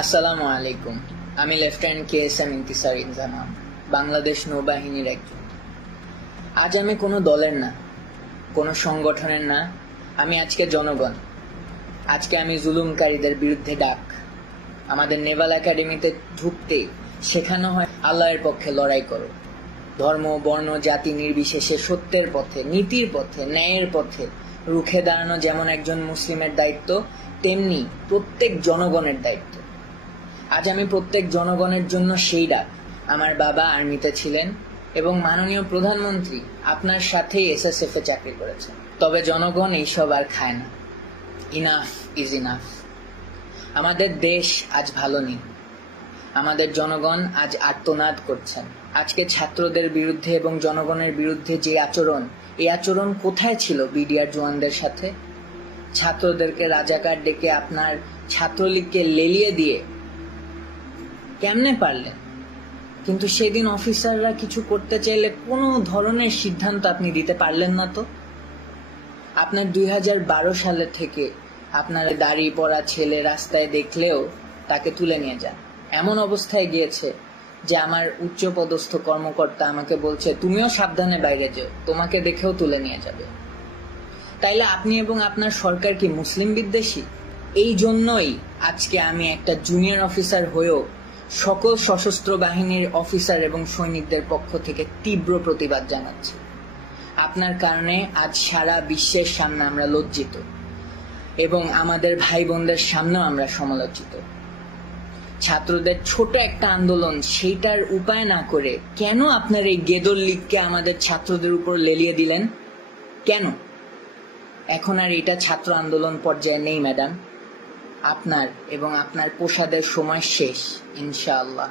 আসসালামু আলাইকুম। আমি লেফটেন্যান্ট KSM ইন্তিসার ইনজামাম, বাংলাদেশ নৌবাহিনীর একজন। আজ আমি কোনো দলের না, কোনো সংগঠনের না, আমি আজকে জনগণ। আজকে আমি জুলুমকারীদের বিরুদ্ধে ডাক। আমাদের নেভাল একাডেমিতে ঢুকতেই শেখানো হয় আল্লাহর পক্ষে লড়াই করো। ধর্ম, বর্ণ, জাতি নির্বিশেষে সত্যের পথে, নীতির পথে, ন্যায়ের পথে রুখে দাঁড়ানো যেমন একজন মুসলিমের দায়িত্ব, তেমনি প্রত্যেক জনগণের দায়িত্ব। আজ আমি প্রত্যেক জনগণের জন্য সেই ডাক। আমার বাবা আর্মিতে ছিলেন এবং মাননীয় প্রধানমন্ত্রী আপনার সাথেই SSF এ চাকরি করেছেন। তবে জনগণ এইসব আর খায় না। Enough is enough. আমাদের দেশ আজ ভালো নেই। আমাদের জনগণ আজ আর্তনাদ করছেন। আজকে ছাত্রদের বিরুদ্ধে এবং জনগণের বিরুদ্ধে যে আচরণ, এই আচরণ কোথায় ছিল বিডিআর জওয়ানদের সাথে? ছাত্রদেরকে রাজাকার ডেকে আপনার ছাত্রলীগকে লেলিয়ে দিয়ে কেমনে পারলেন? কিন্তু সেদিন অফিসাররা কিছু করতে চাইলে কোনো ধরনের সিদ্ধান্ত আপনি দিতে পারলেন না। তো আপনার 2012 সালে থেকে আপনার দাড়ি পড়া ছেলে রাস্তায় দেখলেও তাকে তুলে নিয়ে যান। এমন অবস্থায় গিয়েছে যে আমার উচ্চপদস্থ কর্মকর্তা আমাকে বলছে, তুমিও সাবধানে বাইরে যেও, তোমাকে দেখেও তুলে নিয়ে যাবে। তাইলে আপনি এবং আপনার সরকার কি মুসলিম বিদ্বেষী? এই জন্যই আজকে আমি একটা জুনিয়র অফিসার হয়েও সকল সশস্ত্র বাহিনীর অফিসার এবং সৈনিকদের পক্ষ থেকে তীব্র প্রতিবাদ জানাচ্ছি। আপনার কারণে আজ সারা বিশ্বের সামনে আমরা লজ্জিত এবং আমাদের ভাই বোনদের সামনেও আমরা সমালোচিত। ছাত্রদের ছোট একটা আন্দোলন, সেইটার উপায় না করে কেন আপনার এই গেদর লীগকে আমাদের ছাত্রদের উপর লেলিয়ে দিলেন? কেন? এখন আর এটা ছাত্র আন্দোলন পর্যায়ে নেই ম্যাডাম। আপনার এবং আপনার প্রসাদের সময় শেষ, ইনশাআল্লাহ।